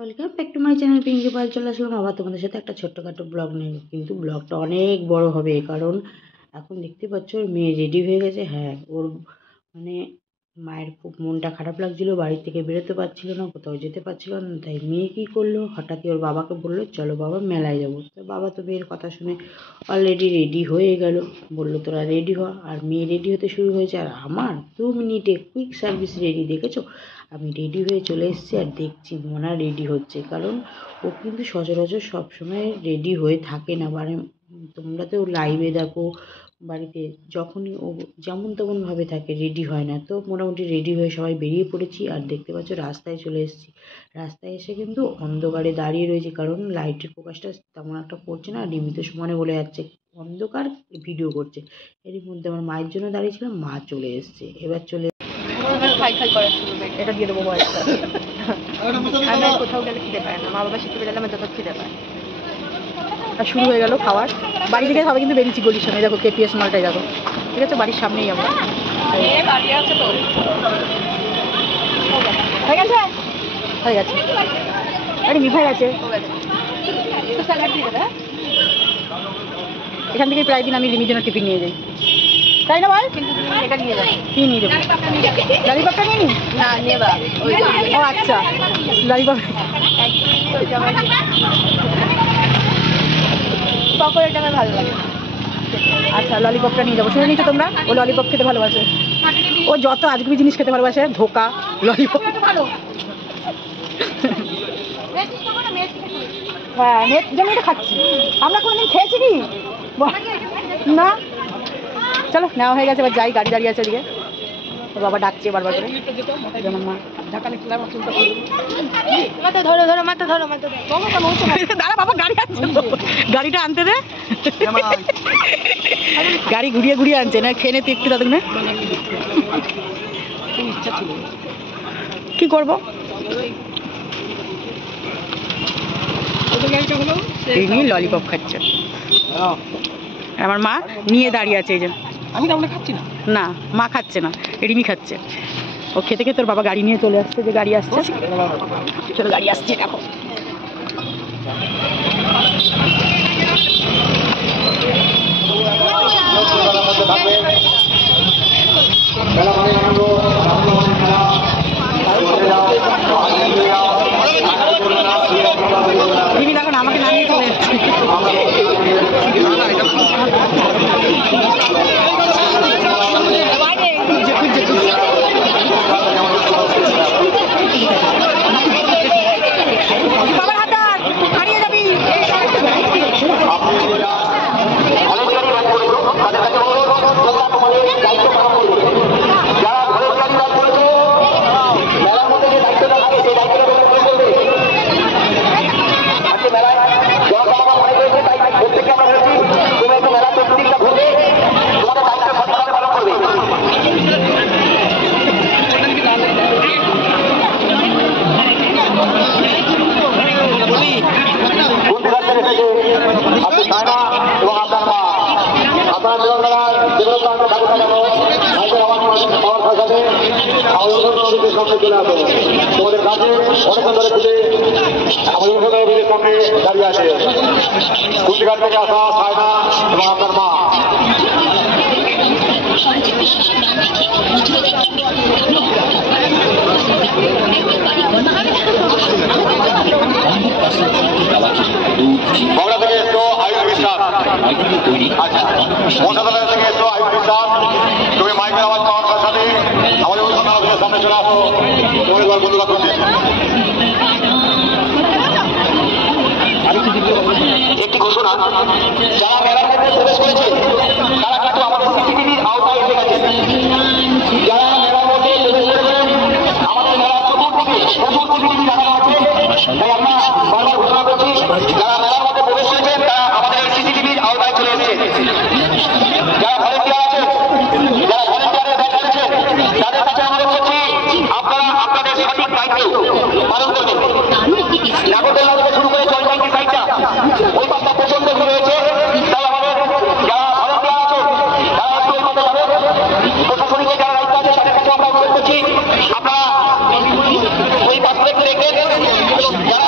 Welcome back to my channel Pinky Pal. চলে আসলাম আবার তোমাদের সাথে একটা ছোট্টখাটো ব্লগ নিয়ে, কিন্তু ব্লগটা অনেক বড় হবে, কারণ এখন দেখতে পাচ্ছ ওর মেয়ে রেডি হয়ে গেছে। হ্যাঁ, ওর মানে মায়ের খুব মনটা খারাপ লাগছিল, বাড়ি থেকে বেরোতে পারছিল না, কোথাও যেতে পারছিল না। তাই মেয়ে কী করলো, হঠাৎই ওর বাবাকে বললো চলো বাবা মেলায় যাবো। তো বাবা তো মেয়ের কথা শুনে অলরেডি রেডি হয়ে গেল, বললো তোরা রেডি হ। আর মেয়ে রেডি হতে শুরু হয়েছে, আর আমার 2 মিনিটে কুইক সার্ভিস রেডি, দেখেছো? আমি রেডি হয়ে চলে এসেছি আর দেখছি মোনা রেডি হচ্ছে, কারণ ও কিন্তু সচরাচর সবসময় রেডি হয়ে থাকে না। মানে তোমরা তো লাইভে দেখো, বাড়িতে যখনই ও যেমন তেমনভাবে থাকে, রেডি হয় না। তো মোটামুটি রেডি হয়ে সবাই বেরিয়ে পড়েছি, আর দেখতে পাচ্ছ রাস্তায় চলে এসেছি। রাস্তায় এসে কিন্তু অন্ধকারে দাঁড়িয়ে রয়েছি, কারণ লাইটের ফোকাসটা তেমন একটা পড়ছে না, নিমিত সমানে বলে যাচ্ছে, অন্ধকার ভিডিও করছে। এরই মধ্যে আমার মায়ের জন্য দাঁড়িয়েছিলাম, মা চলে এসছে। এবার চলে খাই খাই করা শুরু করে এটা দিয়ে দেবো বয়সটা। আমি কোথাও গেলে খিদে পায় না, মা বাবা শিখতে গেলে আমার যত খিদে পায়। আর শুরু হয়ে গেল খাওয়ার। বাড়ি থেকে সবাই কিন্তু বেরিয়েছি গলির সামনে, দেখো কেপিএস মালটাই দেখো, ঠিক আছে? বাড়ির সামনেই আমরা। হয়ে গেছে হয়ে গেছে আরে মিঠাই আছে এখান থেকে প্রায় দিন আমি রিমির জন্য টিফিন নিয়ে যাই, তাই না বল? কিন্তু এটা নিয়ে যাবো, কি নিয়ে যাবো? ললিপপটা নিয়ে নি না নেবা। ও আচ্ছা, ললিপপ পকোড়াটা আমার ভালো লাগে। আচ্ছা, ললিপপটা নিয়ে যাবো। শুনে নিচ্ছ তোমরা, ও ললিপপ খেতে ভালোবাসে। ও যত আজগুবি জিনিস খেতে ভালোবাসে, ধোকা, ললিপপ। হ্যাঁ, নেট জন্য এটা খাচ্ছি। আমরা কোনোদিন খেয়েছি কি না? চলো, নেওয়া হয়ে গেছে, এবার যাই। গাড়ি দাঁড়িয়ে আছে ওদিকে, ওর বাবা ডাকছে বারবার করে। ধরো ধরো, মাথা ধরো, মাথা দাঁড়া বাবা, গাড়ি আনছে, গাড়িটা আনতে দে। গাড়ি ঘুরিয়ে ঘুরিয়ে আনছে না, খেয়ে নে একটু তাদের না। ইচ্ছা ছিল, কি করবো? ললিপপ খাচ্ছে, আমার মা নিয়ে দাঁড়িয়ে আছে। এই যে আমি তো খাচ্ছি না, না মা খাচ্ছে না, রিমি খাচ্ছে। ও খেতে খেতে তোর বাবা গাড়ি নিয়ে চলে আসছে, যে গাড়ি আসছে, চলো গাড়ি আসছে দেখো। রিমি দেখো না, আমাকে নামিয়ে চলে এসছে। তোমাদের কাছে অনেকক্ষণ ধরে খুঁজে আমাদের সামনে দাঁড়িয়ে আছে কুচিঘাট থেকে আসা সায়না এবং আপনার মা। বগুড়া থেকে এসছো আয়ুষ বিশ্বাস, আচ্ছা মশাতলা থেকে এসছো আয়ুষ বিশ্বাস। তুমি মাইকের আওয়াজ পাওয়ার সাথে আমাদের অনুষ্ঠানের সামনে চলে আসো। তোমাদের বন্ধুরা করছে একটি ঘোষণা, যারা মেলার মধ্যে প্রবেশ করেছে তারা কিন্তু আমাদের সিসিটিভির আওতায় এসে গেছে। যারা মেলার মধ্যে প্রবেশ করেছেন, আমাদের মেলার চতুর্দিকে প্রচুর সিসিটিভি লাগানো আছে। তাই আমরা বারবার ঘোষণা করছি, যারা মেলার মধ্যে প্রবেশ করেছেন তারা আমাদের সিসিটিভির আওতায় চলে এসেছে। যারা ভলেন্টিয়ার আছেন, যারা ভলেন্টিয়ারের ব্যাগ করেছেন, তাদের কাছে আমরা বলছি আপনারা আপনাদের সঠিক দায়িত্ব পালন করবেন। নাগরদোল্লা থেকে শুরু করে জলপাইগুড়ি সাইডটা ওই পাশটা প্রচন্ড ভিড় হয়েছে। তাই আমাদের যারা ভলেন্টিয়ার আছেন তারা একটু ওই পাশে যাবেন। প্রশাসনিক যারা দায়িত্ব আছে তাদের কাছে আমরা অনুরোধ করছি আপনারা ওই পাশটা একটু দেখবেন। যারা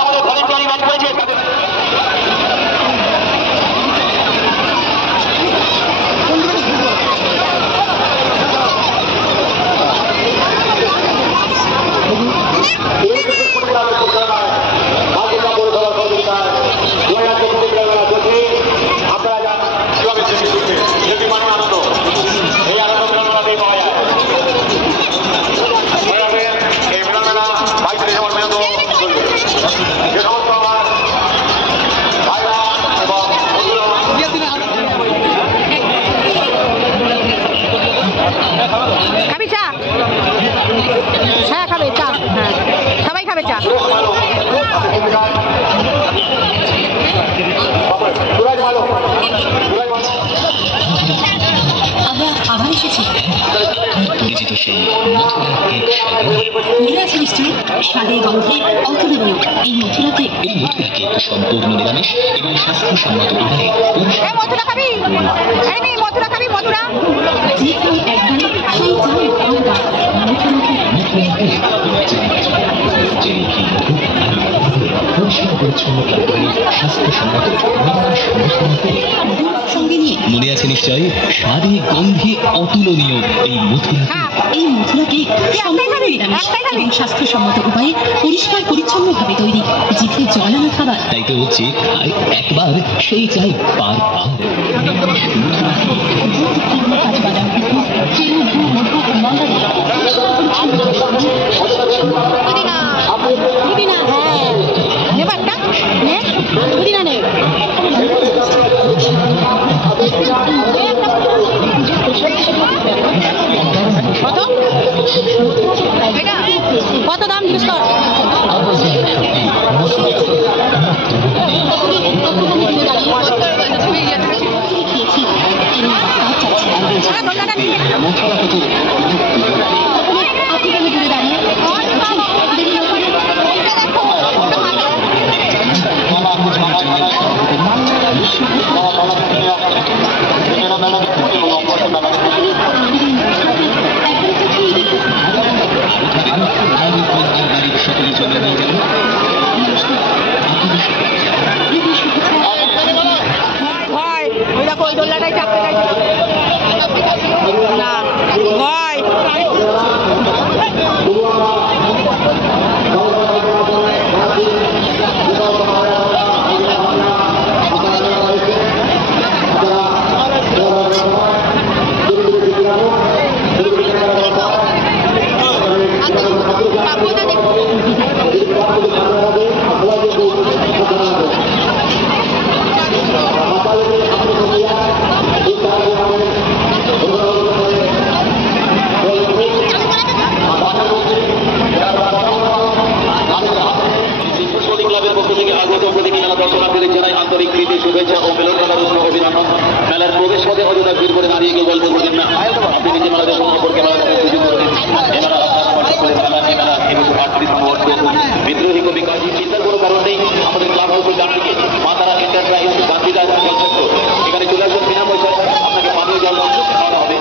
তো সেই মথুরা কেক মনে আছে নিশ্চয়ই স্বাদে গন্ধে অতুলনীয় এই মথুরা কেক। এই মথুরা কেক সম্পূর্ণ নিরামিষ এবং স্বাস্থ্যসম্মত উপায়ে মথুরা খাবি? মথুরা খাবি? মথুরা যে কেউ একবার সেই চাই মথুরা কেক পরিষ্কার পরিচ্ছন্ন স্বাস্থ্যসম্মত সঙ্গে নিয়ে মনে আছে নিশ্চয়ই স্বাদে গন্ধে অতুলনীয় এই মথুরা কেক। এই মথুরা কেক সম্পূর্ণ নিরামিষ এবং স্বাস্থ্যসম্মত উপায়ে পরিষ্কার পরিচ্ছন্নভাবে তৈরি, জিভে জল আনা খাবার। তাই তো হচ্ছে একবার সেই চাই বারবার। কাজবাদাম চেরি মধু পুদিনা, হ্যাঁ নেবা একটা নে, পুদিনা নে। কত কত দাম জিজ্ঞেস কর। ওই দেখো ওই দোলনাটাই চাপতে চাইছিলাম না ভয়। শুভেচ্ছা ও মেলন করার জন্য অভিনন্দন। মেলার প্রবেশ পথে অযথা ভিড় করে দাঁড়িয়ে কেউ গল্প করবেন না। আপনি নিজে মেলা দেখুন, অপরকে মেলা দেখার সুযোগ করুন। এবার বিদ্রোহী কবি কাজী চিন্তার কোনো কারণ নেই। আমাদের ক্লাব হাউসের ডান দিকে মা তারা এন্টারপ্রাইজ গান্ধীদাস এখানে চলে আসবেন বিনা পয়সায়। আপনাকে পানীয় জল খাওয়ানো হবে।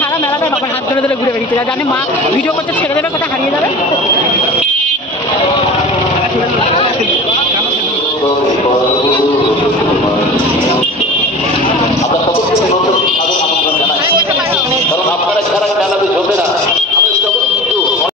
সারা মেলাটা বাবার হাত ধরে ধরে ঘুরে বেরিয়েছে, জানে মা ভিডিও করতে ছেড়ে দেবে, কোথায় হারিয়ে যাবে।